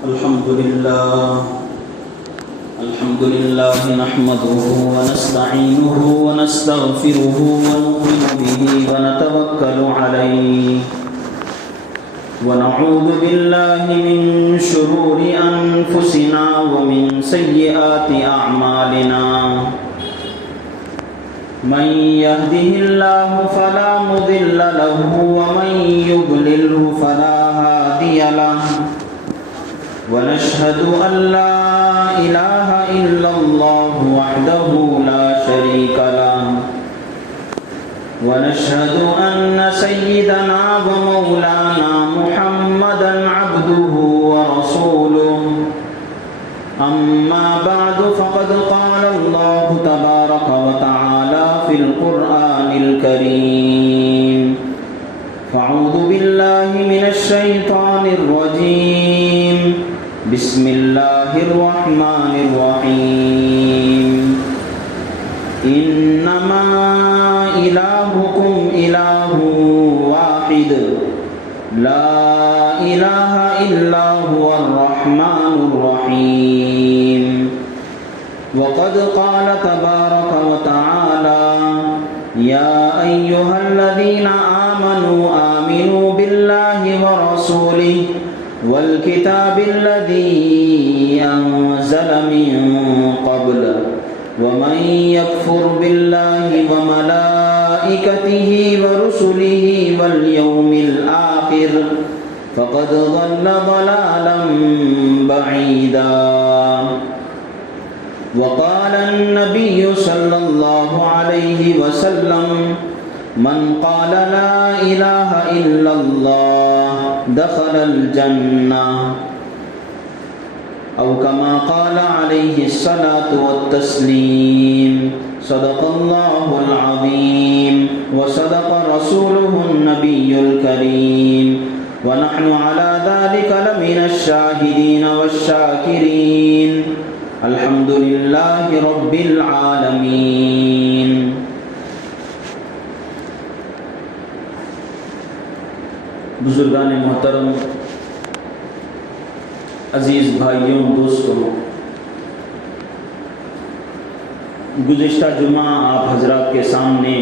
الحمد لله نحمده ونستعينه ونستغفره ونؤمن به ونتوكل عليه ونعوذ بالله من شرور أنفسنا ومن سيئات أعمالنا من يهده الله فلا مضل له ومن يضلله فلا هادي له ونشهد أن لا إله إلا الله وحده لا شريك له ونشهد أن سيدنا ومولانا محمدا عبده ورسوله أما بعد فقد قال الله تبارك وتعالى في القرآن الكريم فأعوذ بالله من الشيطان الرجيم بسم الله الرحمن الرحيم إنما إلهكم إله واحد لا إله إلا هو الرحمن الرحيم وقد قال تبارك وتعالى يا أيها الذين آمنوا بالله ورسوله والكتاب الذي أنزل من قبل ومن يكفر بالله وملائكته ورسله واليوم الآخر فقد ضل ضلالا بعيدا وقال النبي صلى الله عليه وسلم من قال لا إله إلا الله دخل الجنة أو كما قال عليه الصلاة والتسليم صدق الله العظيم وصدق رسوله النبي الكريم ونحن على ذلك لمن الشاهدين والشاكرين الحمد لله رب العالمين. بزرگان محترم، عزیز بھائیوں، دوستوں، گزشتہ جمعہ آپ حضرات کے سامنے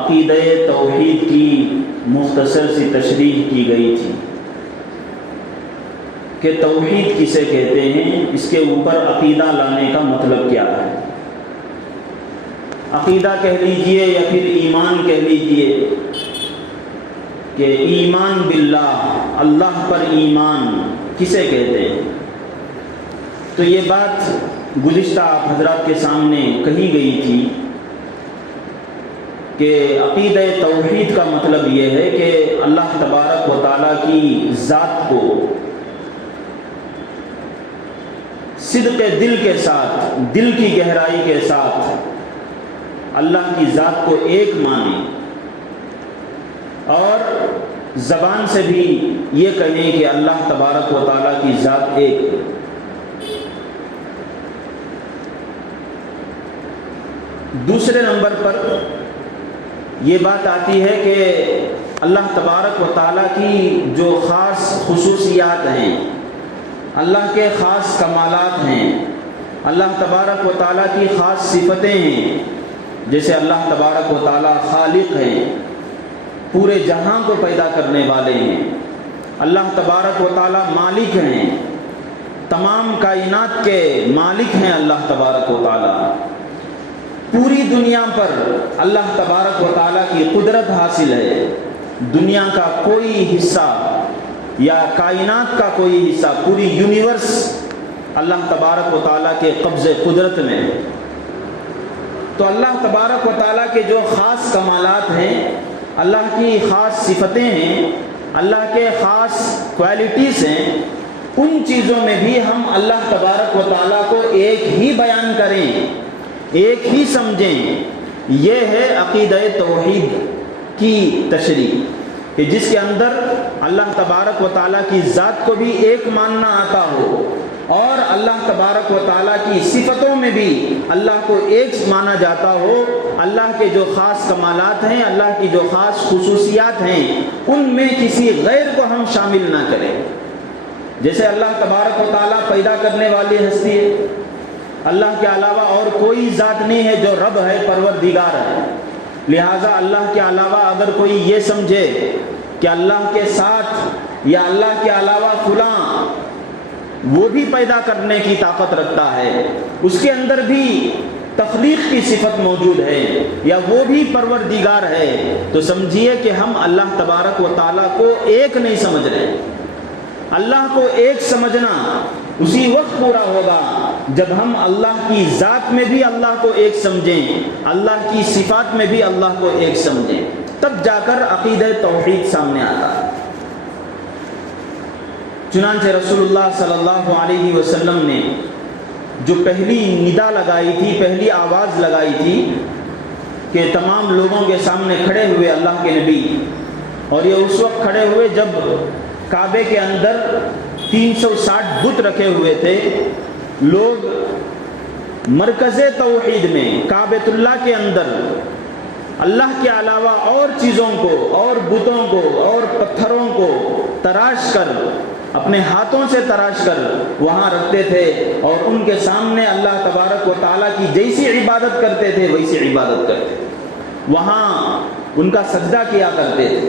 عقیدہ توحید کی مختصر سی تشریح کی گئی تھی کہ توحید کسے کہتے ہیں، اس کے اوپر عقیدہ لانے کا مطلب کیا ہے. عقیدہ کہہ لیجئے یا پھر ایمان کہہ لیجئے کہ ایمان باللہ، اللہ پر ایمان کسے کہتے ہیں. تو یہ بات گزشتہ آپ حضرات کے سامنے کہی گئی تھی کہ عقیدہ توحید کا مطلب یہ ہے کہ اللہ تبارک و تعالیٰ کی ذات کو صدق دل کے ساتھ، دل کی گہرائی کے ساتھ اللہ کی ذات کو ایک مانیں اور زبان سے بھی یہ کہیں کہ اللہ تبارک و تعالیٰ کی ذات ایک ہے. دوسرے نمبر پر یہ بات آتی ہے کہ اللہ تبارک و تعالیٰ کی جو خاص خصوصیات ہیں، اللہ کے خاص کمالات ہیں، اللہ تبارک و تعالیٰ کی خاص صفتیں ہیں، جیسے اللہ تبارک و تعالیٰ خالق ہیں، پورے جہاں کو پیدا کرنے والے ہیں. اللہ تبارک و تعالیٰ مالک ہیں، تمام کائنات کے مالک ہیں. اللہ تبارک و تعالیٰ پوری دنیا پر اللہ تبارک و تعالیٰ کی قدرت حاصل ہے. دنیا کا کوئی حصہ یا کائنات کا کوئی حصہ، پوری یونیورس اللہ تبارک و تعالیٰ کے قبضے قدرت میں ہے. تو اللہ تبارک و تعالیٰ کے جو خاص کمالات ہیں، اللہ کی خاص صفتیں ہیں، اللہ کے خاص کوالٹیز ہیں، ان چیزوں میں بھی ہم اللہ تبارک و تعالیٰ کو ایک ہی بیان کریں، ایک ہی سمجھیں. یہ ہے عقیدہ توحید کی تشریح کہ جس کے اندر اللہ تبارک و تعالیٰ کی ذات کو بھی ایک ماننا آتا ہو اور اللہ تبارک و تعالیٰ کی صفتوں میں بھی اللہ کو ایک مانا جاتا ہو. اللہ کے جو خاص کمالات ہیں، اللہ کی جو خاص خصوصیات ہیں، ان میں کسی غیر کو ہم شامل نہ کریں. جیسے اللہ تبارک و تعالیٰ پیدا کرنے والی ہستی ہے، اللہ کے علاوہ اور کوئی ذات نہیں ہے جو رب ہے، پروردگار ہے، لہٰذا اللہ کے علاوہ اگر کوئی یہ سمجھے کہ اللہ کے ساتھ یا اللہ کے علاوہ فلاں وہ بھی پیدا کرنے کی طاقت رکھتا ہے، اس کے اندر بھی تخلیق کی صفت موجود ہے، یا وہ بھی پروردگار ہے، تو سمجھیے کہ ہم اللہ تبارک و تعالیٰ کو ایک نہیں سمجھ رہے۔ اللہ کو ایک سمجھنا اسی وقت پورا ہوگا جب ہم اللہ کی ذات میں بھی اللہ کو ایک سمجھیں، اللہ کی صفات میں بھی اللہ کو ایک سمجھیں، تب جا کر عقیدہ توحید سامنے آتا ہے۔ چنانچہ رسول اللہ صلی اللہ علیہ وسلم نے جو پہلی ندا لگائی تھی، پہلی آواز لگائی تھی کہ تمام لوگوں کے سامنے کھڑے ہوئے اللہ کے نبی، اور یہ اس وقت کھڑے ہوئے جب کعبے کے اندر 360 بت رکھے ہوئے تھے، لوگ مرکز توحید میں کعبۃ اللہ کے اندر اللہ کے علاوہ اور چیزوں کو اور بتوں کو اور پتھروں کو تراش کر، اپنے ہاتھوں سے تراش کر وہاں رکھتے تھے، اور ان کے سامنے اللہ تبارک و تعالیٰ کی جیسی عبادت کرتے تھے ویسی عبادت کرتے تھے، وہاں ان کا سجدہ کیا کرتے تھے،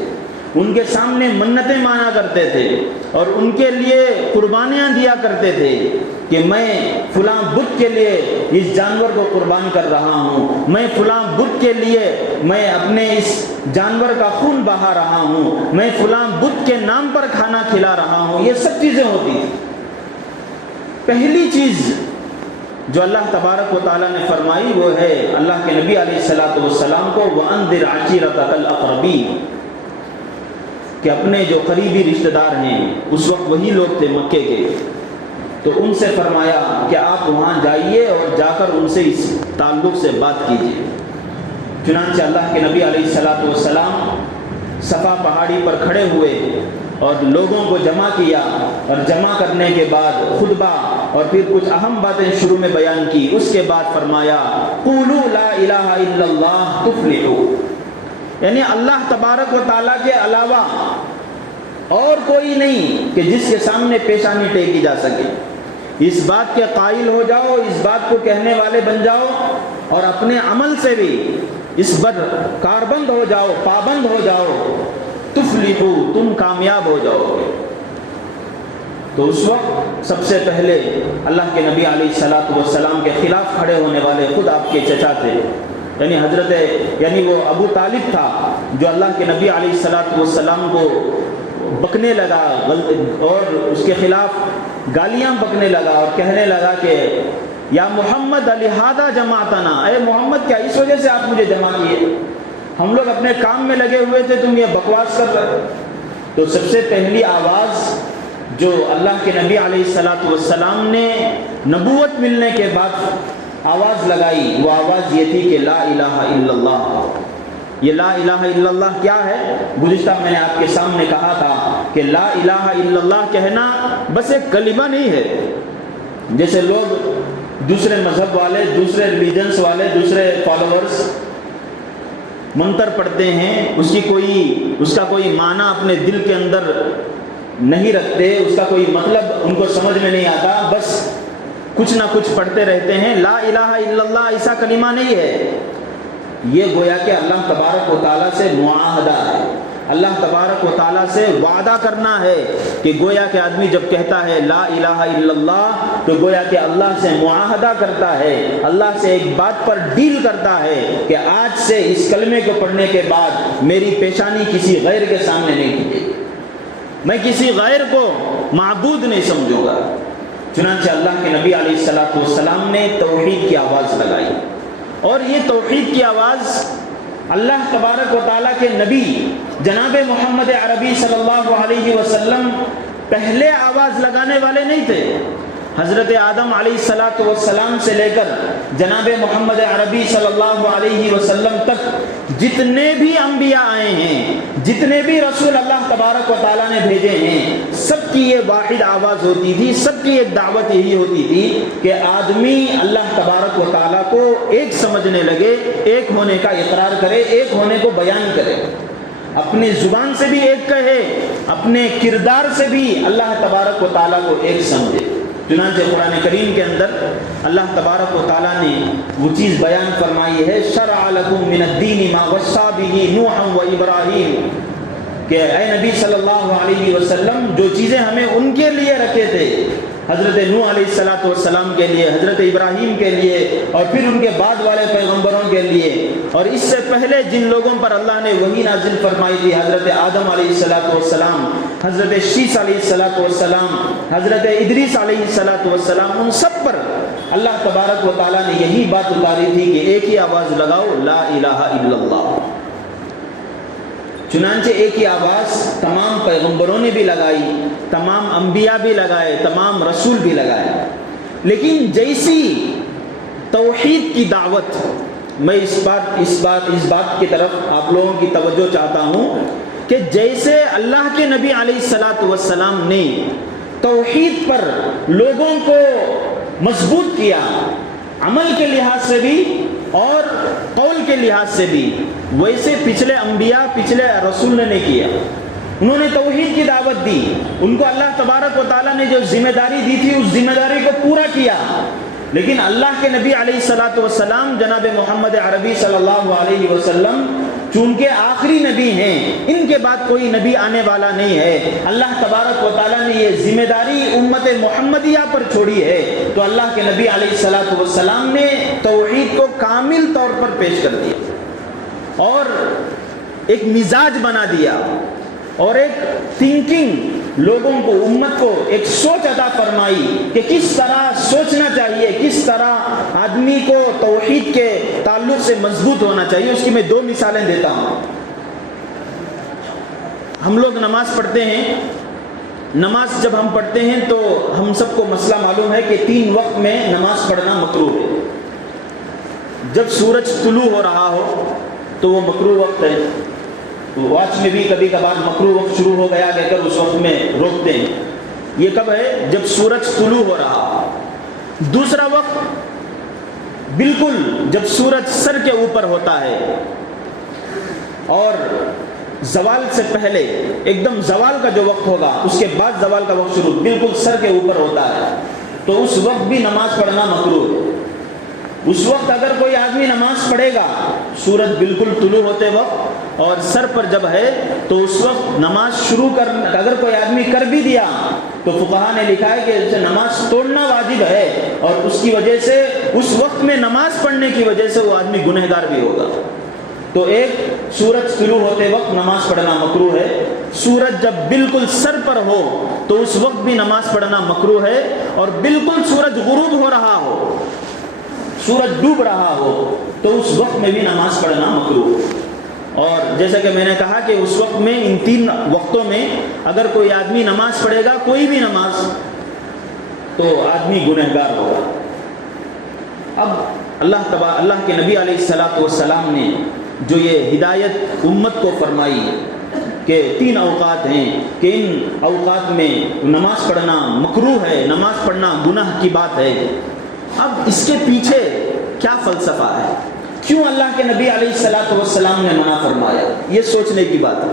ان کے سامنے منتیں مانا کرتے تھے، اور ان کے لیے قربانیاں دیا کرتے تھے کہ میں فلاں بت کے لیے اس جانور کو قربان کر رہا ہوں، میں فلاں بت کے لیے میں اپنے اس جانور کا خون بہا رہا ہوں، میں فلاں بت کے نام پر کھانا کھلا رہا ہوں۔ یہ سب چیزیں ہوتی تھیں۔ پہلی چیز جو اللہ تبارک و تعالیٰ نے فرمائی وہ ہے اللہ کے نبی علیہ الصلوۃ والسلام کو وَأَنذِرْ عَشِيرَتَكَ الْأَقْرَبِينَ، کہ اپنے جو قریبی رشتہ دار ہیں، اس وقت وہی لوگ تھے مکے کے، تو ان سے فرمایا کہ آپ وہاں جائیے اور جا کر ان سے اس تعلق سے بات کیجیے۔ چنانچہ اللہ کے نبی علیہ الصلوۃ والسلام صفا پہاڑی پر کھڑے ہوئے اور لوگوں کو جمع کیا، اور جمع کرنے کے بعد خطبہ اور پھر کچھ اہم باتیں شروع میں بیان کی، اس کے بعد فرمایا قولوا لا الہ الا اللہ تفلحوا، یعنی اللہ تبارک و تعالیٰ کے علاوہ اور کوئی نہیں کہ جس کے سامنے پیشانی ٹیکی جا سکے، اس بات کے قائل ہو جاؤ، اس بات کو کہنے والے بن جاؤ، اور اپنے عمل سے بھی اس پر کاربند ہو جاؤ، پابند ہو جاؤ، تفلحو، تم کامیاب ہو جاؤ گے۔ تو اس وقت سب سے پہلے اللہ کے نبی علیہ الصلوۃ والسلام کے خلاف کھڑے ہونے والے خود آپ کے چچا تھے، یعنی وہ ابو طالب تھا، جو اللہ کے نبی علیہ الصلوۃ والسلام کو بکنے لگا اور اس کے خلاف گالیاں بکنے لگا اور کہنے لگا کہ یا محمد لہذا جمعتنا، اے محمد کیا اس وجہ سے آپ مجھے جمع کیے؟ ہم لوگ اپنے کام میں لگے ہوئے تھے، تم یہ بکواس کر رہے۔ تو سب سے پہلی آواز جو اللہ کے نبی علیہ الصلوۃ والسلام نے نبوت ملنے کے بعد آواز لگائی، وہ آواز یہ تھی کہ لا الہ الا اللہ۔ یہ لا الہ الا اللہ کیا ہے؟ گزشتہ میں نے آپ کے سامنے کہا تھا کہ لا الہ الا اللہ کہنا بس ایک کلمہ نہیں ہے۔ جیسے لوگ دوسرے مذہب والے، دوسرے ریلیجنس والے، دوسرے فالوورز منتر پڑھتے ہیں، اس کا کوئی معنی اپنے دل کے اندر نہیں رکھتے، اس کا کوئی مطلب ان کو سمجھ میں نہیں آتا، بس کچھ نہ کچھ پڑھتے رہتے ہیں۔ لا الہ الا اللہ ایسا کلمہ نہیں ہے، یہ گویا کہ اللہ تبارک و تعالیٰ سے معاہدہ ہے، اللہ تبارک و تعالیٰ سے وعدہ کرنا ہے، کہ گویا کہ آدمی جب کہتا ہے لا الہ الا اللہ تو گویا کہ اللہ سے معاہدہ کرتا ہے، اللہ سے ایک بات پر ڈیل کرتا ہے کہ آج سے اس کلمے کو پڑھنے کے بعد میری پیشانی کسی غیر کے سامنے نہیں کی جائے گی، میں کسی غیر کو معبود نہیں سمجھوں گا۔ چنانچہ اللہ کے نبی علیہ الصلوۃ والسلام نے توحید کی آواز لگائی، اور یہ توحید کی آواز اللہ تبارک و تعالیٰ کے نبی جناب محمد عربی صلی اللہ علیہ وسلم پہلے آواز لگانے والے نہیں تھے۔ حضرت آدم علیہ الصلوۃ والسلام سے لے کر جناب محمد عربی صلی اللہ علیہ وسلم تک جتنے بھی انبیاء آئے ہیں، جتنے بھی رسول اللہ تبارک و تعالیٰ نے بھیجے ہیں، سب کی یہ واحد آواز ہوتی تھی، سب کی ایک دعوت یہی ہوتی تھی کہ آدمی اللہ تبارک و تعالیٰ کو ایک سمجھنے لگے، ایک ہونے کا اقرار کرے، ایک ہونے کو بیان کرے۔ اپنی زبان سے بھی ایک کہے، اپنے کردار سے بھی اللہ تبارک و تعالیٰ کو ایک سمجھے۔ چنانچہ قرآن کریم کے اندر اللہ تبارک و تعالیٰ نے وہ چیز بیان فرمائی ہے، شرع لکم من الدین ما وصی بہ نوحا و ابراہیم، کہ اے نبی صلی اللہ علیہ وسلم جو چیزیں ہمیں ان کے لیے رکھے تھے، حضرت نوح علیہ السلام کے لیے، حضرت ابراہیم کے لیے، اور پھر ان کے بعد والے پیغمبروں کے لیے، اور اس سے پہلے جن لوگوں پر اللہ نے وحی نازل فرمائی تھی، حضرت آدم علیہ السلام، حضرت شیس علیہ السلام، حضرت ادریس علیہ السلام، ان سب پر اللہ تبارک و تعالیٰ نے یہی بات اتاری تھی کہ ایک ہی آواز لگاؤ، لا الہ الا اللہ۔ چنانچہ ایک ہی آواز تمام پیغمبروں نے بھی لگائی، تمام انبیاء بھی لگائے، تمام رسول بھی لگائے، لیکن جیسی توحید کی دعوت، میں اس بات کی طرف آپ لوگوں کی توجہ چاہتا ہوں کہ جیسے اللہ کے نبی علیہ السلام نے توحید پر لوگوں کو مضبوط کیا، عمل کے لحاظ سے بھی اور قول کے لحاظ سے بھی، ویسے پچھلے انبیاء، پچھلے رسول نے کیا۔ انہوں نے توحید کی دعوت دی، ان کو اللہ تبارک و تعالیٰ نے جو ذمہ داری دی تھی اس ذمہ داری کو پورا کیا، لیکن اللہ کے نبی علیہ السلام جناب محمد عربی صلی اللہ علیہ وسلم چونکہ آخری نبی ہیں، ان کے بعد کوئی نبی آنے والا نہیں ہے، اللہ تبارک و تعالیٰ نے یہ ذمہ داری امت محمدیہ پر چھوڑی ہے، تو اللہ کے نبی علیہ السلام نے توحید کو کامل طور پر پیش کر دیا اور ایک مزاج بنا دیا اور ایک تھنکنگ لوگوں کو، امت کو ایک سوچ عطا فرمائی کہ کس طرح سوچنا چاہیے، کس طرح آدمی کو توحید کے تعلق سے مضبوط ہونا چاہیے۔ اس کی میں دو مثالیں دیتا ہوں۔ ہم لوگ نماز پڑھتے ہیں، نماز جب ہم پڑھتے ہیں تو ہم سب کو مسئلہ معلوم ہے کہ 3 وقت میں نماز پڑھنا مکروہ ہے۔ جب سورج طلوع ہو رہا ہو تو وہ مکروہ وقت ہے، واچ میں بھی کبھی کبھار مکروہ وقت شروع ہو گیا کہہ کر اس وقت میں روکتے ہیں۔ یہ کب ہے؟ جب سورج طلوع ہو رہا۔ دوسرا وقت بالکل جب سورج سر کے اوپر ہوتا ہے اور زوال سے پہلے، ایک دم زوال کا جو وقت ہوگا اس کے بعد زوال کا وقت شروع، بالکل سر کے اوپر ہوتا ہے، تو اس وقت بھی نماز پڑھنا مکروہ ہے۔ اس وقت اگر کوئی آدمی نماز پڑھے گا سورج بالکل طلوع ہوتے وقت اور سر پر جب ہے، تو اس وقت نماز شروع اگر کوئی آدمی کر بھی دیا تو فقہا نے لکھا ہے کہ اسے نماز توڑنا واجب ہے، اور اس کی وجہ سے اس وقت میں نماز پڑھنے کی وجہ سے وہ آدمی گنہگار بھی ہوگا۔ تو ایک سورج طلوع ہوتے وقت نماز پڑھنا مکروہ ہے، سورج جب بالکل سر پر ہو تو اس وقت بھی نماز پڑھنا مکروہ ہے، اور بالکل سورج غروب ہو رہا ہو، سورج ڈوب رہا ہو تو اس وقت میں بھی نماز پڑھنا مکروہ۔ اور جیسا کہ میں نے کہا کہ اس وقت میں، ان 3 وقتوں میں اگر کوئی آدمی نماز پڑھے گا، کوئی بھی نماز، تو آدمی گنہگار ہوگا۔ اب اللہ کے نبی علیہ السلام نے جو یہ ہدایت امت کو فرمائی کہ 3 اوقات ہیں کہ ان اوقات میں نماز پڑھنا مکروہ ہے، نماز پڑھنا گناہ کی بات ہے، اب اس کے پیچھے کیا فلسفہ ہے؟ کیوں اللہ کے نبی علیہ السلام نے منع فرمایا؟ یہ سوچنے کی بات ہے۔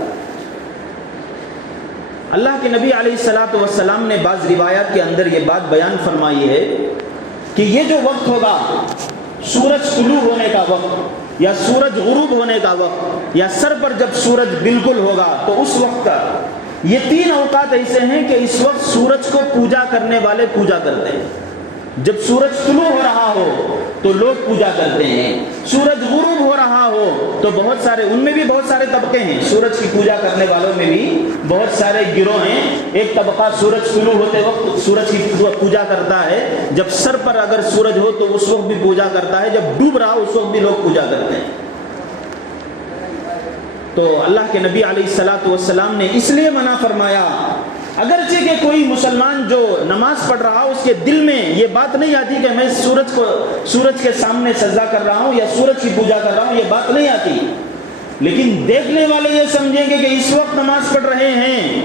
اللہ کے نبی علیہ السلام نے بعض روایات کے اندر یہ بات بیان فرمائی ہے کہ یہ جو وقت ہوگا، سورج طلوع ہونے کا وقت یا سورج غروب ہونے کا وقت یا سر پر جب سورج بالکل ہوگا، تو اس وقت کا یہ 3 اوقات ایسے ہیں کہ اس وقت سورج کو پوجا کرنے والے پوجا کرتے ہیں۔ جب سورج طلوع ہو رہا ہو تو لوگ پوجا کرتے ہیں، سورج غروب ہو رہا ہو تو بہت سارے، ان میں بھی بہت سارے طبقے ہیں، سورج کی پوجا کرنے والوں میں بھی بہت سارے گروہ ہیں۔ ایک طبقہ سورج طلوع ہوتے وقت سورج کی پوجا کرتا ہے، جب سر پر اگر سورج ہو تو اس وقت بھی پوجا کرتا ہے، جب ڈوب رہا اس وقت بھی لوگ پوجا کرتے ہیں۔ تو اللہ کے نبی علیہ السلام نے اس لیے منع فرمایا، اگرچہ کہ کوئی مسلمان جو نماز پڑھ رہا اس کے دل میں یہ بات نہیں آتی کہ میں سورج کے سامنے سجدہ کر رہا ہوں یا سورج کی پوجا کر رہا ہوں، یہ بات نہیں آتی، لیکن دیکھنے والے یہ سمجھیں گے کہ اس وقت نماز پڑھ رہے ہیں،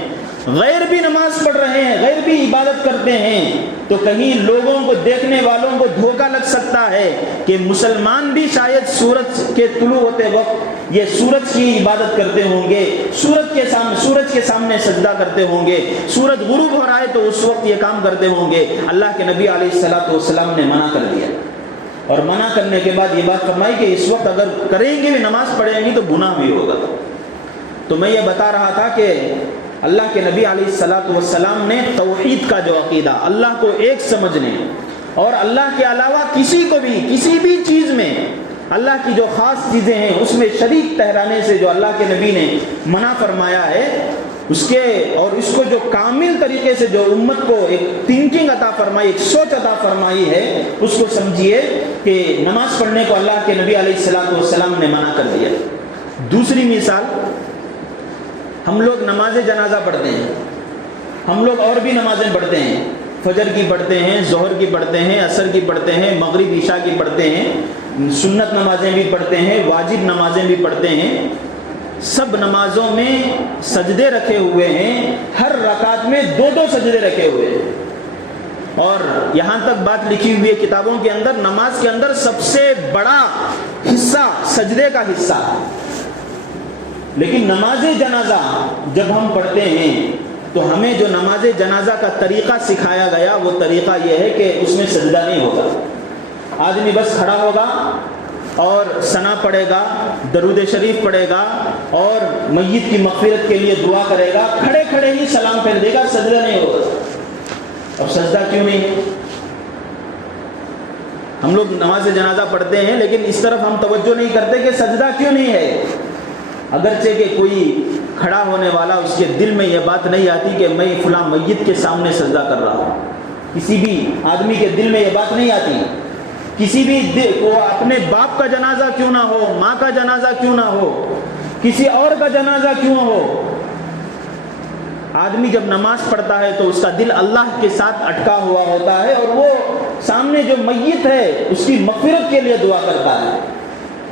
غیر بھی نماز پڑھ رہے ہیں، غیر بھی عبادت کرتے ہیں تو کہیں لوگوں کو, دیکھنے والوں کو دھوکہ لگ سکتا ہے کہ مسلمان بھی شاید سورج کے طلوع ہوتے وقت یہ سورج کی عبادت کرتے ہوں گے, سورج کے سامنے سجدہ کرتے ہوں گے, سورج غروب ہو رہا ہے تو اس وقت یہ کام کرتے ہوں گے. اللہ کے نبی علیہ الصلوۃ والسلام نے منع کر دیا, اور منع کرنے کے بعد یہ بات فرمائی کہ اس وقت اگر کریں گے بھی, نماز پڑھیں گی تو گناہ بھی ہوگا. تو میں یہ بتا رہا تھا کہ اللہ کے نبی علیہ الصلوۃ والسلام نے توحید کا جو عقیدہ, اللہ کو ایک سمجھنے اور اللہ کے علاوہ کسی کو بھی کسی بھی چیز میں اللہ کی جو خاص چیزیں ہیں اس میں شریک ٹھہرانے سے جو اللہ کے نبی نے منع فرمایا ہے, اس کے اور اس کو جو کامل طریقے سے جو امت کو ایک تھنکنگ عطا فرمائی, ایک سوچ عطا فرمائی ہے, اس کو سمجھیے کہ نماز پڑھنے کو اللہ کے نبی علیہ الصلوۃ والسلام نے منع کر دیا. دوسری مثال, ہم لوگ نماز جنازہ پڑھتے ہیں, ہم لوگ اور بھی نمازیں پڑھتے ہیں, فجر کی پڑھتے ہیں, ظہر کی پڑھتے ہیں, عصر کی پڑھتے ہیں, مغرب عشاء کی پڑھتے ہیں, سنت نمازیں بھی پڑھتے ہیں, واجب نمازیں بھی پڑھتے ہیں. سب نمازوں میں سجدے رکھے ہوئے ہیں, ہر رکعت میں 2 سجدے رکھے ہوئے ہیں, اور یہاں تک بات لکھی ہوئی ہے کتابوں کے اندر, نماز کے اندر سب سے بڑا حصہ سجدے کا حصہ. لیکن نماز جنازہ جب ہم پڑھتے ہیں تو ہمیں جو نماز جنازہ کا طریقہ سکھایا گیا وہ طریقہ یہ ہے کہ اس میں سجدہ نہیں ہوگا. آدمی بس کھڑا ہوگا اور ثنا پڑھے گا, درود شریف پڑھے گا اور میت کی مغفرت کے لیے دعا کرے گا, کھڑے کھڑے ہی سلام پھیر دے گا, سجدہ نہیں ہوگا. اب سجدہ کیوں نہیں ہے؟ ہم لوگ نماز جنازہ پڑھتے ہیں لیکن اس طرف ہم توجہ نہیں کرتے کہ سجدہ کیوں نہیں ہے. اگرچہ کہ کوئی کھڑا ہونے والا اس کے دل میں یہ بات نہیں آتی کہ میں فلاں میت کے سامنے سجدہ کر رہا ہوں, کسی بھی آدمی کے دل میں یہ بات نہیں آتی. کسی بھی کو اپنے باپ کا جنازہ کیوں نہ ہو, ماں کا جنازہ کیوں نہ ہو, کسی اور کا جنازہ کیوں ہو, آدمی جب نماز پڑھتا ہے تو اس کا دل اللہ کے ساتھ اٹکا ہوا ہوتا ہے اور وہ سامنے جو میت ہے اس کی مغفرت کے لیے دعا کرتا ہے.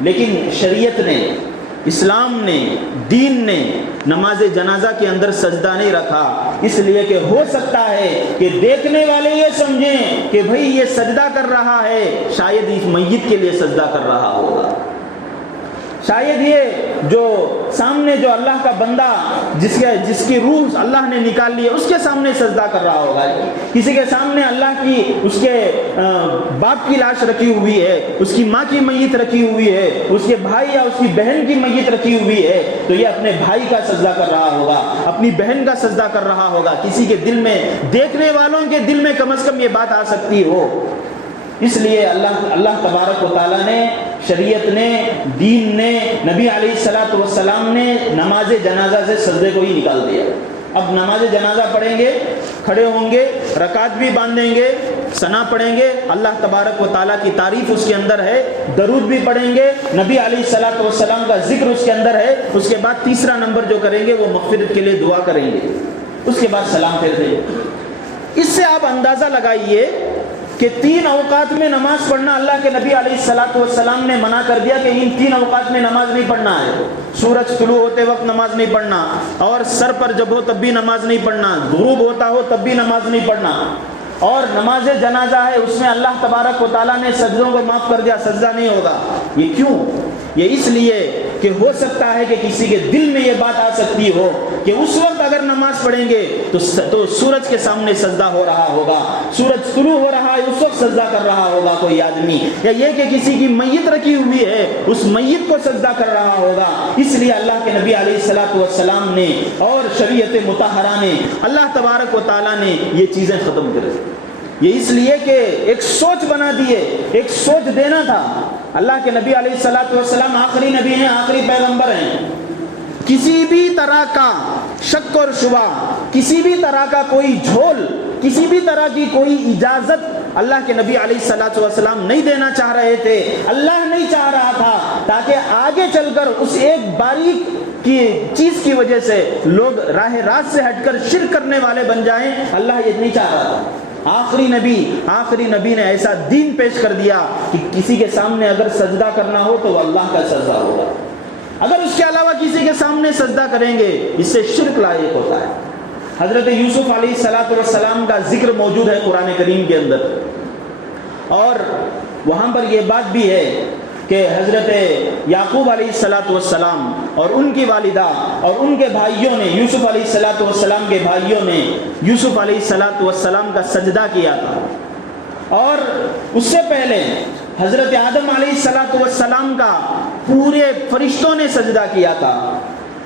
لیکن شریعت نے, اسلام نے, دین نے نماز جنازہ کے اندر سجدہ نہیں رکھا, اس لیے کہ ہو سکتا ہے کہ دیکھنے والے یہ سمجھیں کہ بھئی یہ سجدہ کر رہا ہے, شاید اس میت کے لیے سجدہ کر رہا ہوگا, شاید یہ جو سامنے جو اللہ کا بندہ جس کی روح اللہ نے نکال لی ہے اس کے سامنے سجدہ کر رہا ہوگا. کسی کے سامنے اللہ کی اس کے باپ کی لاش رکھی ہوئی ہے, اس کی ماں کی میت رکھی ہوئی ہے, اس کے بھائی یا اس کی بہن کی میت رکھی ہوئی ہے, تو یہ اپنے بھائی کا سجدہ کر رہا ہوگا, اپنی بہن کا سجدہ کر رہا ہوگا. کسی کے دل میں, دیکھنے والوں کے دل میں کم از کم یہ بات آ سکتی ہو. اس لیے اللہ تبارک و تعالیٰ نے, شریعت نے, دین نے, نبی علیہ الصلوۃ والسلام نے نماز جنازہ سے سجدے کو ہی نکال دیا. اب نماز جنازہ پڑھیں گے, کھڑے ہوں گے, رکعت بھی باندھیں گے, ثنا پڑھیں گے, اللہ تبارک و تعالیٰ کی تعریف اس کے اندر ہے, درود بھی پڑھیں گے, نبی علیہ الصلوۃ والسلام کا ذکر اس کے اندر ہے. اس کے بعد تیسرا نمبر جو کریں گے وہ مغفرت کے لیے دعا کریں گے, اس کے بعد سلام پھیر دیں گے. اس سے آپ اندازہ لگائیے کہ 3 اوقات میں نماز پڑھنا اللہ کے نبی علیہ الصلوۃ والسلام نے منع کر دیا کہ ان 3 اوقات میں نماز نہیں پڑھنا ہے. سورج طلوع ہوتے وقت نماز نہیں پڑھنا, اور سر پر جب ہو تب بھی نماز نہیں پڑھنا, غروب ہوتا ہو تب بھی نماز نہیں پڑھنا, اور نماز جنازہ ہے اس میں اللہ تبارک و تعالیٰ نے سجدوں کو معاف کر دیا, سجدہ نہیں ہوگا. یہ کیوں؟ یہ اس لیے کہ ہو سکتا ہے کہ کسی کے دل میں یہ بات آ سکتی ہو کہ اس وقت اگر نماز پڑھیں گے تو سورج کے سامنے سجدہ ہو رہا ہوگا, سورج طلوع ہو رہا ہے اس وقت سجدہ کر رہا ہوگا کوئی آدمی, یا یہ کہ کسی کی میت رکھی ہوئی ہے اس میت کو سجدہ کر رہا ہوگا. اس لیے اللہ کے نبی علیہ الصلوۃ والسلام نے اور شریعت مطہرہ نے, اللہ تبارک و تعالیٰ نے یہ چیزیں ختم کر دی. یہ اس لیے کہ ایک سوچ بنا دیے, ایک سوچ دینا تھا. اللہ کے نبی علیہ الصلوۃ والسلام آخری نبی ہیں, آخری پیغمبر ہیں. کسی بھی طرح کا شک اور شبہ, کسی بھی طرح کا کوئی جھول, کسی بھی طرح کی کوئی اجازت اللہ کے نبی علیہ الصلوۃ والسلام نہیں دینا چاہ رہے تھے. اللہ نہیں چاہ رہا تھا تاکہ آگے چل کر اس ایک باریک کی چیز کی وجہ سے لوگ راہ راست سے ہٹ کر شرک کرنے والے بن جائیں. اللہ یہ نہیں چاہ رہا تھا. آخری نبی نے ایسا دین پیش کر دیا کہ کسی کے سامنے اگر سجدہ کرنا ہو تو وہ اللہ کا سجدہ ہوگا, اگر اس کے علاوہ کسی کے سامنے سجدہ کریں گے اس سے شرک لاحق ہوتا ہے. حضرت یوسف علیہ السلام کا ذکر موجود ہے قرآن کریم کے اندر، اور وہاں پر یہ بات بھی ہے کہ حضرت یعقوب علیہ السلام اور ان کی والدہ اور ان کے بھائیوں نے، یوسف علیہ السلام کے بھائیوں نے یوسف علیہ السلام کا سجدہ کیا تھا، اور اس سے پہلے حضرت آدم علیہ السلام کا پورے فرشتوں نے سجدہ کیا تھا۔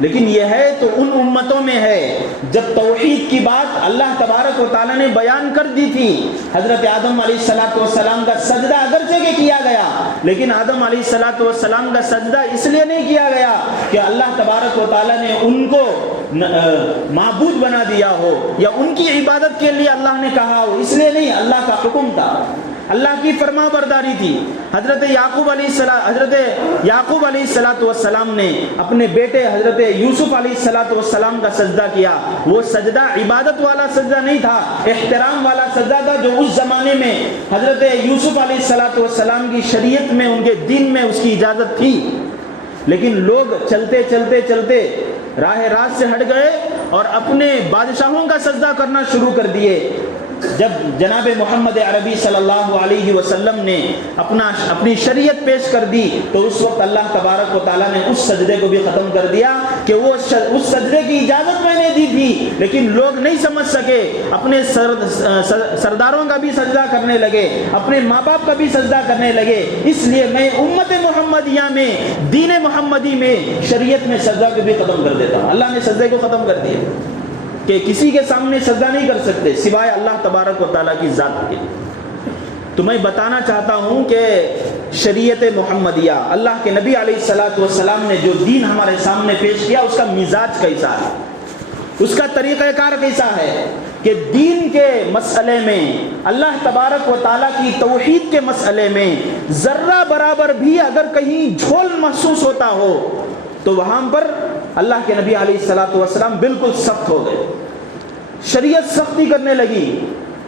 لیکن یہ ہے تو ان امتوں میں ہے جب توحید کی بات اللہ تبارک و تعالیٰ نے بیان کر دی تھی، حضرت آدم علیہ السلام کا سجدہ اگرچہ کہ کیا گیا، لیکن آدم علیہ السلام کا سجدہ اس لیے نہیں کیا گیا کہ اللہ تبارک و تعالیٰ نے ان کو معبود بنا دیا ہو یا ان کی عبادت کے لیے اللہ نے کہا ہو، اس لیے نہیں، اللہ کا حکم تھا، اللہ کی فرما برداری تھی۔ حضرت یعقوب علیہ السلام نے اپنے بیٹے حضرت یوسف علیہ السلام کا سجدہ کیا، وہ سجدہ عبادت والا سجدہ نہیں تھا، احترام والا سجدہ تھا، جو اس زمانے میں حضرت یوسف علیہ السلام کی شریعت میں، ان کے دین میں اس کی اجازت تھی۔ لیکن لوگ چلتے چلتے چلتے راہ راست سے ہٹ گئے اور اپنے بادشاہوں کا سجدہ کرنا شروع کر دیے۔ جب جناب محمد عربی صلی اللہ علیہ وسلم نے اپنی شریعت پیش کر دی تو اس وقت اللہ تبارک و تعالیٰ نے اس سجدے کو بھی ختم کر دیا کہ وہ اس سجدے کی اجازت میں نے دی تھی، لیکن لوگ نہیں سمجھ سکے، اپنے سرداروں کا بھی سجدہ کرنے لگے، اپنے ماں باپ کا بھی سجدہ کرنے لگے۔ اس لیے میں امت محمدیہ میں، دین محمدی میں، شریعت میں سجدہ کو بھی ختم کر دیتا ہوں۔ اللہ نے سجدے کو ختم کر دیا کہ کسی کے سامنے سجدہ نہیں کر سکتے سوائے اللہ تبارک و تعالیٰ کی ذات کے۔ تو میں بتانا چاہتا ہوں کہ شریعت محمدیہ، اللہ کے نبی علیہ السلام نے جو دین ہمارے سامنے پیش کیا، اس کا مزاج کیسا ہے، اس کا طریقہ کار کیسا ہے کہ دین کے مسئلے میں، اللہ تبارک و تعالیٰ کی توحید کے مسئلے میں ذرہ برابر بھی اگر کہیں جھول محسوس ہوتا ہو تو وہاں پر اللہ کے نبی علیہ السلام بالکل سخت ہو گئے، شریعت سختی کرنے لگی،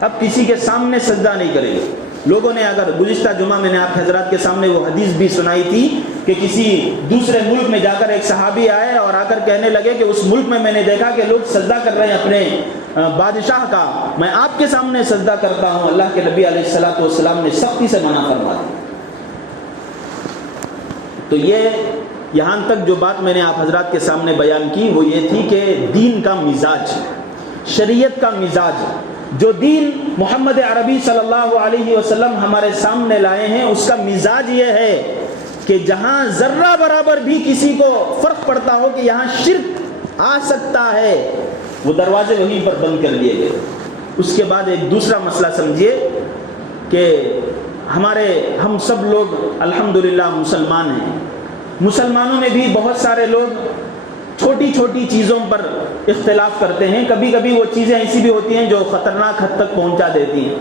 اب کسی کے سامنے سجدہ نہیں کرے گا۔ لوگوں نے اگر گزشتہ جمعہ میں نے آپ حضرات کے سامنے وہ حدیث بھی سنائی تھی کہ کسی دوسرے ملک میں جا کر ایک صحابی آئے اور آ کر کہنے لگے کہ اس ملک میں نے دیکھا کہ لوگ سجدہ کر رہے ہیں اپنے بادشاہ کا، میں آپ کے سامنے سجدہ کرتا ہوں۔ اللہ کے نبی علیہ السلام نے سختی سے منع فرما دی۔ تو یہ یہاں تک جو بات میں نے آپ حضرات کے سامنے بیان کی وہ یہ تھی کہ دین کا مزاج، شریعت کا مزاج، جو دین محمد عربی صلی اللہ علیہ وسلم ہمارے سامنے لائے ہیں، اس کا مزاج یہ ہے کہ جہاں ذرہ برابر بھی کسی کو فرق پڑتا ہو کہ یہاں شرک آ سکتا ہے، وہ دروازے وہیں پر بند کر دیے گئے۔ اس کے بعد ایک دوسرا مسئلہ سمجھیے کہ ہم سب لوگ الحمدللہ مسلمان ہیں، مسلمانوں میں بھی بہت سارے لوگ چھوٹی چھوٹی چیزوں پر اختلاف کرتے ہیں، کبھی کبھی وہ چیزیں ایسی بھی ہوتی ہیں جو خطرناک حد تک پہنچا دیتی ہیں۔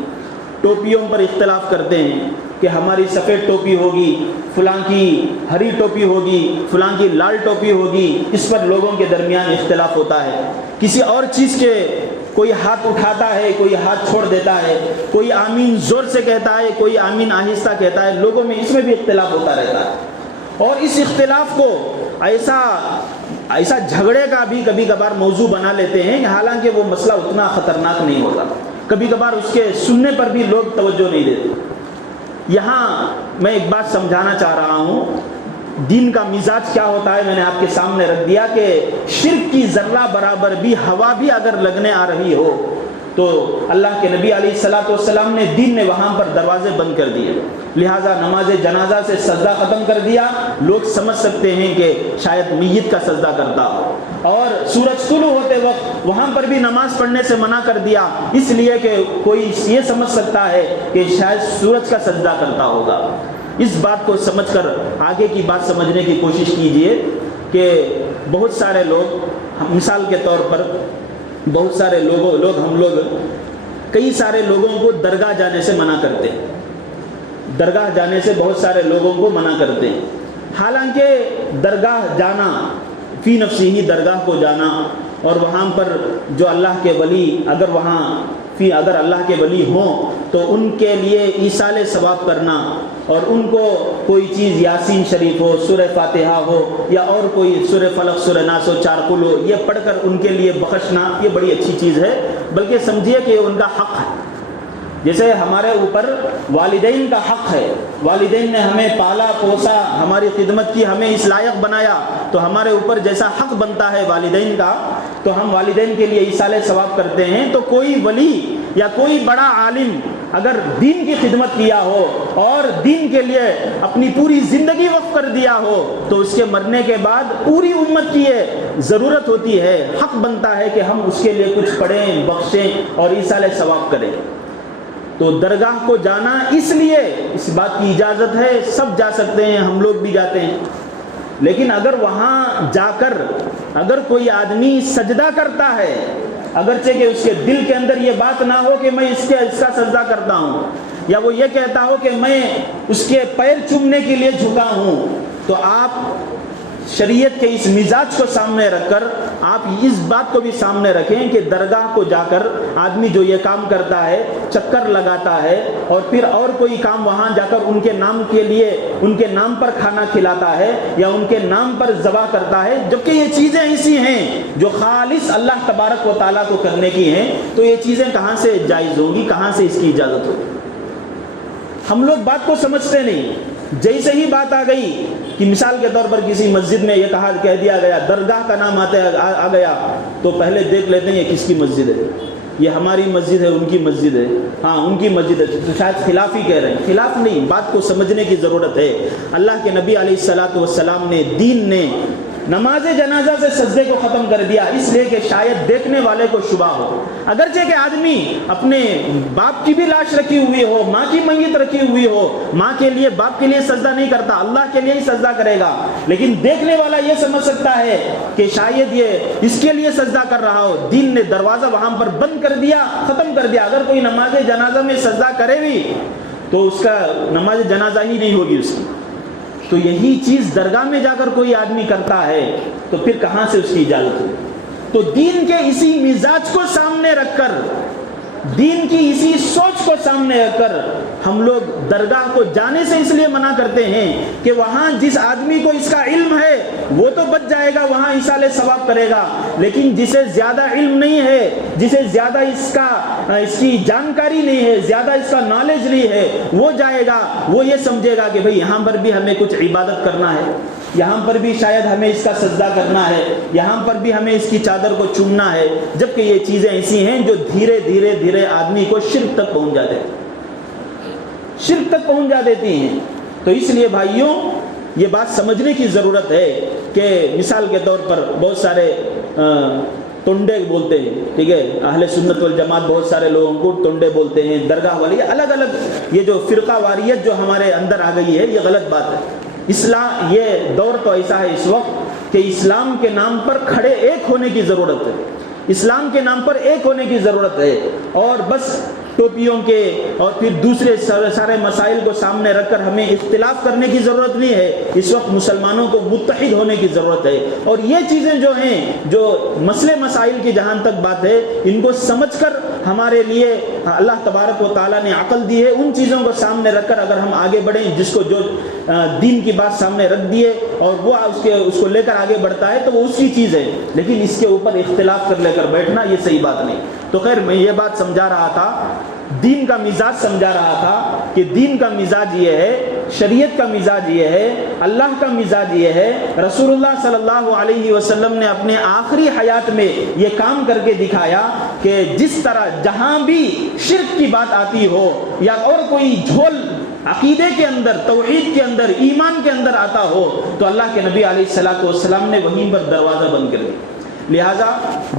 ٹوپیوں پر اختلاف کرتے ہیں کہ ہماری سفید ٹوپی ہوگی، فلاں کی ہری ٹوپی ہوگی، فلاں کی لال ٹوپی ہوگی، اس پر لوگوں کے درمیان اختلاف ہوتا ہے۔ کسی اور چیز کے کوئی ہاتھ اٹھاتا ہے، کوئی ہاتھ چھوڑ دیتا ہے، کوئی آمین زور سے کہتا ہے، کوئی آمین آہستہ کہتا ہے، لوگوں میں اس میں بھی اختلاف ہوتا رہتا ہے۔ اور اس اختلاف کو ایسا جھگڑے کا بھی کبھی کبھار موضوع بنا لیتے ہیں، حالانکہ وہ مسئلہ اتنا خطرناک نہیں ہوتا، کبھی کبھار اس کے سننے پر بھی لوگ توجہ نہیں دیتے۔ یہاں میں ایک بات سمجھانا چاہ رہا ہوں، دین کا مزاج کیا ہوتا ہے میں نے آپ کے سامنے رکھ دیا کہ شرک کی ذرہ برابر بھی ہوا بھی اگر لگنے آ رہی ہو تو اللہ کے نبی علیہ السلام نے دین میں وہاں پر دروازے بند کر دیے، لہٰذا نماز جنازہ سے سجدہ ختم کر دیا۔ لوگ سمجھ سکتے ہیں کہ شاید میت کا سجدہ کرتا ہو، اور سورج طلوع ہوتے وقت وہاں پر بھی نماز پڑھنے سے منع کر دیا، اس لیے کہ کوئی یہ سمجھ سکتا ہے کہ شاید سورج کا سجدہ کرتا ہوگا۔ اس بات کو سمجھ کر آگے کی بات سمجھنے کی کوشش کیجئے کہ بہت سارے لوگ، مثال کے طور پر بہت سارے ہم لوگ کئی سارے لوگوں کو درگاہ جانے سے منع کرتے ہیں، درگاہ جانے سے بہت سارے لوگوں کو منع کرتے ہیں، حالانکہ درگاہ جانا، فی نفسی ہی درگاہ کو جانا اور وہاں پر جو اللہ کے ولی اگر وہاں اگر اللہ کے ولی ہوں تو ان کے لیے ایصال ثواب کرنا اور ان کو کوئی چیز یاسین شریف ہو، سورہ فاتحہ ہو یا اور کوئی سورہ فلق، سورہ ناس ہو، چار قل ہو، یہ پڑھ کر ان کے لیے بخشنا، یہ بڑی اچھی چیز ہے، بلکہ سمجھیے کہ ان کا حق ہے۔ جیسے ہمارے اوپر والدین کا حق ہے، والدین نے ہمیں پالا پوسا، ہماری خدمت کی، ہمیں اس لائق بنایا، تو ہمارے اوپر جیسا حق بنتا ہے والدین کا، تو ہم والدین کے لیے ایصال ثواب کرتے ہیں۔ تو کوئی ولی یا کوئی بڑا عالم اگر دین کی خدمت کیا ہو اور دین کے لیے اپنی پوری زندگی وقف کر دیا ہو تو اس کے مرنے کے بعد پوری امت کی یہ ضرورت ہوتی ہے، حق بنتا ہے کہ ہم اس کے لیے کچھ پڑھیں، بخشیں اور ایصال ثواب کریں۔ تو درگاہ کو جانا اس لیے، اس بات کی اجازت ہے، سب جا سکتے ہیں، ہم لوگ بھی جاتے ہیں، لیکن اگر وہاں جا کر اگر کوئی آدمی سجدہ کرتا ہے، اگرچہ کہ اس کے دل کے اندر یہ بات نہ ہو کہ میں اس کا سجدہ کرتا ہوں، یا وہ یہ کہتا ہو کہ میں اس کے پیر چومنے کے لیے جھکا ہوں، تو آپ شریعت کے اس مزاج کو سامنے رکھ کر آپ اس بات کو بھی سامنے رکھیں کہ درگاہ کو جا کر آدمی جو یہ کام کرتا ہے، چکر لگاتا ہے اور پھر اور کوئی کام وہاں جا کر ان کے نام کے لیے، ان کے نام پر کھانا کھلاتا ہے یا ان کے نام پر ذبح کرتا ہے، جبکہ یہ چیزیں ایسی ہیں جو خالص اللہ تبارک و تعالیٰ کو کرنے کی ہیں، تو یہ چیزیں کہاں سے جائز ہوگی، کہاں سے اس کی اجازت ہوگی؟ ہم لوگ بات کو سمجھتے نہیں۔ جیسے ہی بات آ گئی کہ مثال کے طور پر کسی مسجد میں یہ کہہ دیا گیا، درگاہ کا نام آ گیا، تو پہلے دیکھ لیتے ہیں یہ کس کی مسجد ہے، یہ ہماری مسجد ہے، ان کی مسجد ہے، ہاں ان کی مسجد ہے، تو شاید خلاف ہی کہہ رہے ہیں۔ خلاف نہیں، بات کو سمجھنے کی ضرورت ہے۔ اللہ کے نبی علیہ الصلوۃ والسلام نے، دین نے نماز جنازہ سے سجدے کو ختم کر دیا، اس لیے کہ شاید دیکھنے والے کو شبہ ہو، اگرچہ کہ آدمی اپنے باپ کی بھی لاش رکھی ہوئی ہو، ماں کی میت رکھی ہوئی ہو، ماں کے لیے، باپ کے لیے سجدہ نہیں کرتا، اللہ کے لیے ہی سجدہ کرے گا، لیکن دیکھنے والا یہ سمجھ سکتا ہے کہ شاید یہ اس کے لیے سجدہ کر رہا ہو۔ دین نے دروازہ وہاں پر بند کر دیا، ختم کر دیا۔ اگر کوئی نماز جنازہ میں سجدہ کرے بھی تو اس کا نماز جنازہ ہی نہیں ہوگی اس کی۔ تو یہی چیز درگاہ میں جا کر کوئی آدمی کرتا ہے تو پھر کہاں سے اس کی اجازت ہو؟ تو دین کے اسی مزاج کو سامنے رکھ کر، دین کی اسی سوچ کو سامنے رکھ کر ہم لوگ درگاہ کو جانے سے اس لیے منع کرتے ہیں کہ وہاں جس آدمی کو اس کا علم ہے وہ تو بچ جائے گا، وہاں ایصال ثواب کرے گا، لیکن جسے زیادہ علم نہیں ہے، جسے زیادہ اس کی جانکاری نہیں ہے، زیادہ اس کا نالج نہیں ہے، وہ جائے گا، وہ یہ سمجھے گا کہ بھئی یہاں پر بھی ہمیں کچھ عبادت کرنا ہے، یہاں پر بھی شاید ہمیں اس کا سجدہ کرنا ہے، یہاں پر بھی ہمیں اس کی چادر کو چومنا ہے، جبکہ یہ چیزیں ایسی ہیں جو دھیرے دھیرے دھیرے آدمی کو شرک تک پہنچ جاتے ہیں، شرک تک پہنچ جا دیتی ہیں۔ تو اس لیے بھائیوں یہ بات سمجھنے کی ضرورت ہے کہ مثال کے طور پر بہت سارے ٹنڈے بولتے ہیں، ٹھیک ہے، اہل سنت والجماعت بہت سارے لوگوں کو ٹنڈے بولتے ہیں، درگاہ والے، یہ الگ الگ، یہ جو فرقہ واریت جو ہمارے اندر آ گئی ہے، یہ غلط بات ہے۔ اسلام، یہ دور تو ایسا ہے اس وقت کہ اسلام کے نام پر کھڑے ایک ہونے کی ضرورت ہے، اسلام کے نام پر ایک ہونے کی ضرورت ہے، اور بس ٹوپیوں کے اور پھر دوسرے سارے مسائل کو سامنے رکھ کر ہمیں اختلاف کرنے کی ضرورت نہیں ہے۔ اس وقت مسلمانوں کو متحد ہونے کی ضرورت ہے، اور یہ چیزیں جو ہیں، جو مسئلے مسائل کی جہاں تک بات ہے، ان کو سمجھ کر ہمارے لیے اللہ تبارک و تعالیٰ نے عقل دی ہے، ان چیزوں کو سامنے رکھ کر اگر ہم آگے بڑھیں، جس کو جو دین کی بات سامنے رکھ دیے اور وہ اس کو لے کر آگے بڑھتا ہے تو وہ اس کی چیز ہے، لیکن اس کے اوپر اختلاف کر لے کر بیٹھنا یہ صحیح بات نہیں۔ تو خیر، میں یہ بات سمجھا رہا تھا، دین کا مزاج سمجھا رہا تھا کہ دین کا مزاج یہ ہے، شریعت کا مزاج یہ ہے، اللہ کا مزاج یہ ہے۔ رسول اللہ صلی اللہ علیہ وسلم نے اپنے آخری حیات میں یہ کام کر کے دکھایا کہ جس طرح جہاں بھی شرک کی بات آتی ہو یا اور کوئی جھول عقیدے کے اندر، توحید کے اندر، ایمان کے اندر آتا ہو تو اللہ کے نبی علیہ الصلوۃ والسلام نے وہیں پر دروازہ بند کر دیا۔ لہٰذا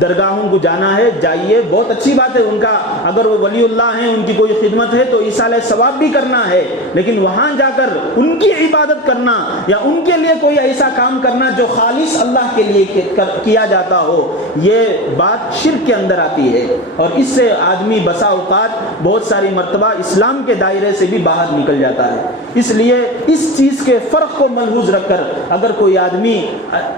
درگاہوں کو جانا ہے، جائیے، بہت اچھی بات ہے، ان کا اگر وہ ولی اللہ ہیں، ان کی کوئی خدمت ہے تو ایصال ثواب بھی کرنا ہے، لیکن وہاں جا کر ان کی عبادت کرنا یا ان کے لیے کوئی ایسا کام کرنا جو خالص اللہ کے لیے کیا جاتا ہو، یہ بات شرک کے اندر آتی ہے، اور اس سے آدمی بسا اوقات بہت ساری مرتبہ اسلام کے دائرے سے بھی باہر نکل جاتا ہے۔ اس لیے اس چیز کے فرق کو ملحوظ رکھ کر اگر کوئی آدمی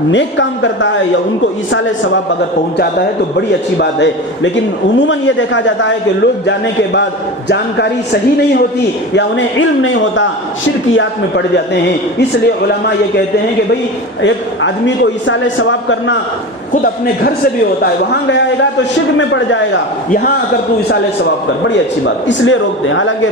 نیک کام کرتا ہے یا ان کو ایصال ثواب اگر پہنچاتا ہے تو بڑی اچھی بات ہے، لیکن عموماً یہ دیکھا جاتا ہے کہ لوگ جانے کے بعد جانکاری صحیح نہیں ہوتی یا انہیں علم نہیں ہوتا، شرکیات میں پڑ جاتے ہیں۔ اس لیے علماء یہ کہتے ہیں کہ بھئی ایک آدمی کو ایصال ثواب کرنا خود اپنے گھر سے بھی ہوتا ہے، وہاں گیا گا تو شرک میں پڑ جائے گا، یہاں اگر تو ایصال ثواب کر، بڑی اچھی بات، اس لیے روکتے ہیں۔ حالانکہ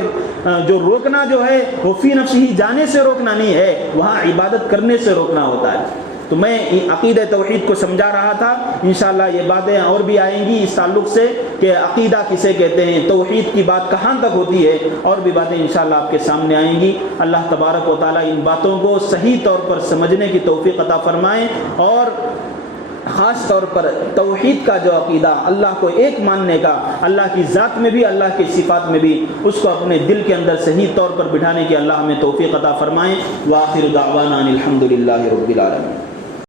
جو روکنا جو ہے وہ فی نفسہ جانے سے روکنا نہیں ہے، وہاں عبادت کرنے سے روکنا ہوتا ہے۔ تو میں عقیدہ توحید کو سمجھا رہا تھا، انشاءاللہ یہ باتیں اور بھی آئیں گی اس تعلق سے کہ عقیدہ کسے کہتے ہیں، توحید کی بات کہاں تک ہوتی ہے، اور بھی باتیں انشاءاللہ آپ کے سامنے آئیں گی۔ اللہ تبارک و تعالیٰ ان باتوں کو صحیح طور پر سمجھنے کی توفیق عطا فرمائیں، اور خاص طور پر توحید کا جو عقیدہ، اللہ کو ایک ماننے کا، اللہ کی ذات میں بھی اللہ کی صفات میں بھی، اس کو اپنے دل کے اندر صحیح طور پر بٹھانے کی اللہ ہمیں توفیق عطا فرمائیں۔ وآخر دعوانا ان الحمد للہ رب العالمین۔